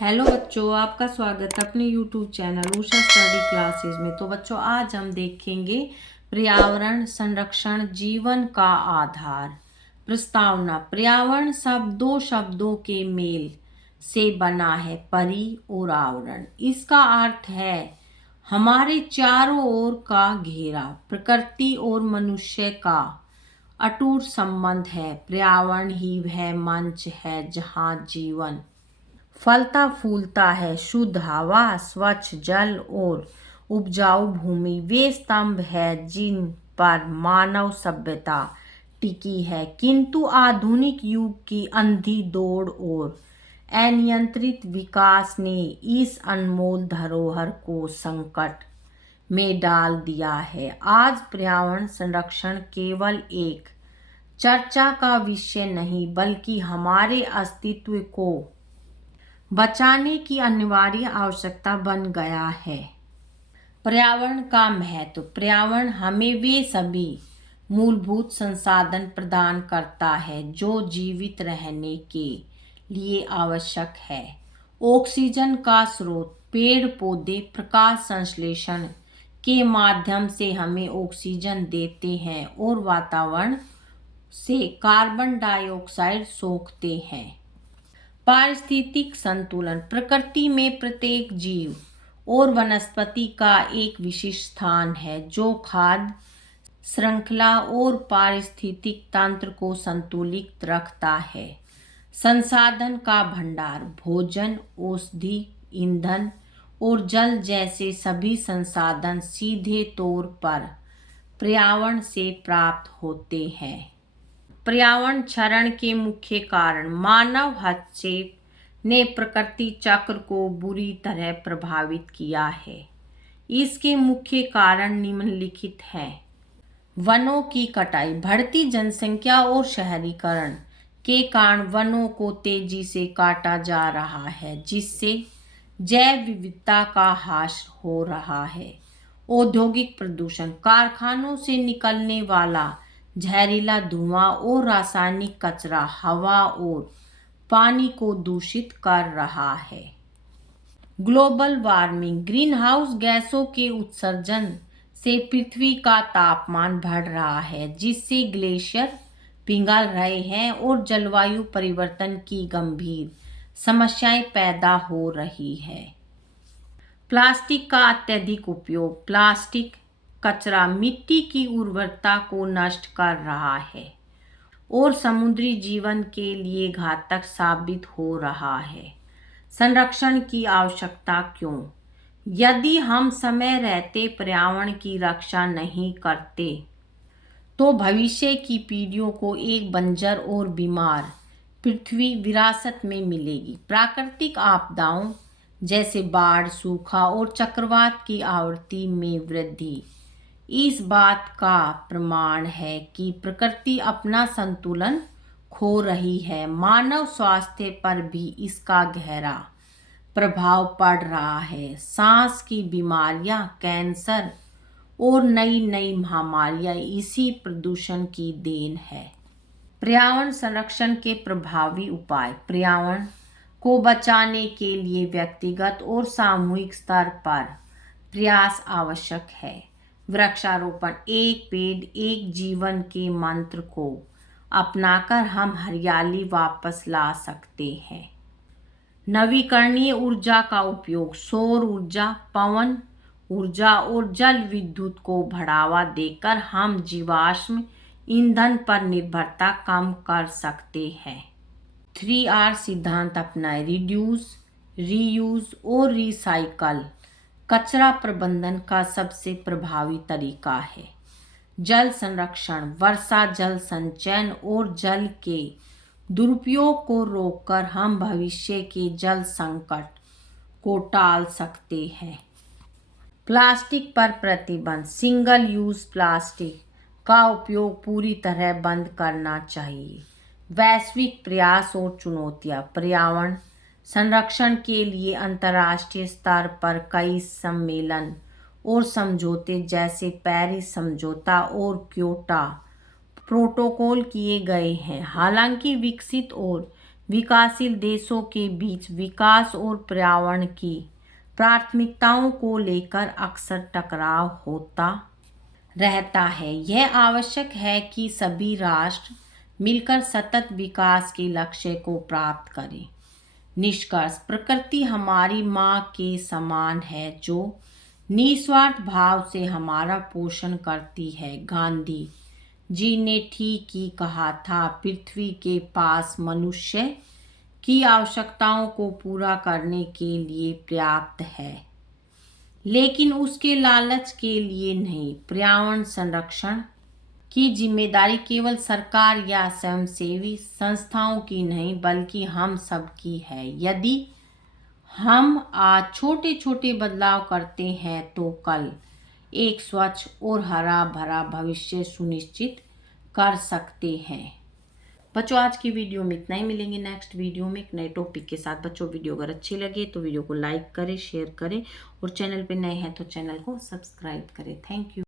Hello बच्चों, आपका स्वागत है अपने YouTube channel Usha study classes में। तो बच्चों, आज हम देखेंगे पर्यावरण संरक्षण जीवन का आधार। प्रस्तावना। पर्यावरण शब्द दो शब्दों के मेल से बना है, परि और आवरण। इसका अर्थ है हमारे चारों ओर का घेरा, प्रकृति और मनुष्य का अटूट संबंध है। पर्यावरण ही वह मंच है जहाँ जीवन फलता फूलता है। शुद्ध हवा, स्वच्छ जल और उपजाऊ भूमि वे स्तंभ है जिन पर मानव सभ्यता टिकी है। किंतु आधुनिक युग की अंधी दौड़ और अनियंत्रित विकास ने इस अनमोल धरोहर को संकट में डाल दिया है। आज पर्यावरण संरक्षण केवल एक चर्चा का विषय नहीं, बल्कि हमारे अस्तित्व को बचाने की अनिवार्य आवश्यकता बन गया है। पर्यावरण का महत्व। पर्यावरण हमें वे सभी मूलभूत संसाधन प्रदान करता है जो जीवित रहने के लिए आवश्यक है। ऑक्सीजन का स्रोत। पेड़ पौधे प्रकाश संश्लेषण के माध्यम से हमें ऑक्सीजन देते हैं और वातावरण से कार्बन डाइऑक्साइड सोखते हैं। पारिस्थितिक संतुलन। प्रकृति में प्रत्येक जीव और वनस्पति का एक विशिष्ट स्थान है जो खाद्य श्रृंखला और पारिस्थितिक तंत्र को संतुलित रखता है। संसाधन का भंडार। भोजन, औषधि, ईंधन और जल जैसे सभी संसाधन सीधे तौर पर पर्यावरण से प्राप्त होते हैं। पर्यावरण क्षरण के मुख्य कारण। मानव हस्तक्षेप ने प्रकृति चक्र को बुरी तरह प्रभावित किया है। इसके मुख्य कारण निम्नलिखित हैं। वनों की कटाई। बढ़ती जनसंख्या और शहरीकरण के कारण वनों को तेजी से काटा जा रहा है, जिससे जैव विविधता का ह्रास हो रहा है। औद्योगिक प्रदूषण। कारखानों से निकलने वाला जहरीला धुआं और रासायनिक कचरा हवा और पानी को दूषित कर रहा है। Global warming. ग्रीन हाउस गैसों के उत्सर्जन से पृथ्वी का तापमान बढ़ रहा है, जिससे ग्लेशियर पिघल रहे हैं और जलवायु परिवर्तन की गंभीर समस्याएं पैदा हो रही है। प्लास्टिक का अत्यधिक उपयोग। प्लास्टिक कचरा मिट्टी की उर्वरता को नष्ट कर रहा है और समुद्री जीवन के लिए घातक साबित हो रहा है। संरक्षण की आवश्यकता क्यों? यदि हम समय रहते पर्यावरण की रक्षा नहीं करते तो भविष्य की पीढ़ियों को एक बंजर और बीमार पृथ्वी विरासत में मिलेगी। प्राकृतिक आपदाओं जैसे बाढ़, सूखा और चक्रवात की आवृत्ति में वृद्धि इस बात का प्रमाण है कि प्रकृति अपना संतुलन खो रही है। मानव स्वास्थ्य पर भी इसका गहरा प्रभाव पड़ रहा है। सांस की बीमारियां, कैंसर और नई नई महामारियां इसी प्रदूषण की देन है। पर्यावरण संरक्षण के प्रभावी उपाय। पर्यावरण को बचाने के लिए व्यक्तिगत और सामूहिक स्तर पर प्रयास आवश्यक है। वृक्षारोपण। एक पेड़ एक जीवन के मंत्र को अपनाकर हम हरियाली वापस ला सकते हैं। नवीकरणीय ऊर्जा का उपयोग। सौर ऊर्जा, पवन ऊर्जा और जल विद्युत को बढ़ावा देकर हम जीवाश्म ईंधन पर निर्भरता कम कर सकते हैं। 3R सिद्धांत अपनाएं। रिड्यूस, रीयूज और रिसाइकल कचरा प्रबंधन का सबसे प्रभावी तरीका है। जल संरक्षण। वर्षा जल संचयन और जल के दुरुपयोग को रोककर हम भविष्य के जल संकट को टाल सकते हैं। प्लास्टिक पर प्रतिबंध। सिंगल यूज प्लास्टिक का उपयोग पूरी तरह बंद करना चाहिए। वैश्विक प्रयास और चुनौतियां। पर्यावरण संरक्षण के लिए अंतर्राष्ट्रीय स्तर पर कई सम्मेलन और समझौते जैसे पेरिस समझौता और क्योटो प्रोटोकॉल किए गए हैं। हालांकि विकसित और विकासशील देशों के बीच विकास और पर्यावरण की प्राथमिकताओं को लेकर अक्सर टकराव होता रहता है। यह आवश्यक है कि सभी राष्ट्र मिलकर सतत विकास के लक्ष्य को प्राप्त करें। निष्कर्ष, प्रकृति हमारी माँ के समान है जो निस्वार्थ भाव से हमारा पोषण करती है। गांधी जी ने ठीक ही कहा था, पृथ्वी के पास मनुष्य की आवश्यकताओं को पूरा करने के लिए पर्याप्त है, लेकिन उसके लालच के लिए नहीं। पर्यावरण संरक्षण की जिम्मेदारी केवल सरकार या स्वयंसेवी संस्थाओं की नहीं बल्कि हम सब की है। यदि हम आज छोटे छोटे बदलाव करते हैं तो कल एक स्वच्छ और हरा भरा भविष्य सुनिश्चित कर सकते हैं। बच्चों, आज की वीडियो में इतना ही। मिलेंगे नेक्स्ट वीडियो में एक नए टॉपिक के साथ। बच्चों, वीडियो अगर अच्छी लगे तो वीडियो को लाइक करें, शेयर करें और चैनल पे नए हैं तो चैनल को सब्सक्राइब करें। Thank you.